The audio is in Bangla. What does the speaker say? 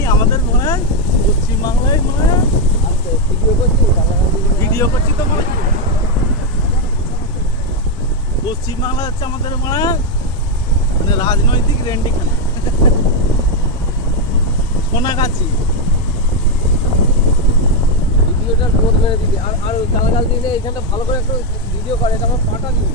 জানি আমাদের মনে হয় পশ্চিমবাংলায় মনে হয় ভিডিও করছি তো মনে হয় পশ্চিমবাংলা হচ্ছে আমাদের মনে হয় মানে রাজনৈতিক রেন্ডিখানা সোনাগাছি ভিডিওটা পোস্ট মেরে দিবি আর গালাগাল দিলে এখানটা ভালো করে একটু ভিডিও করে তারপর পাটা দিবি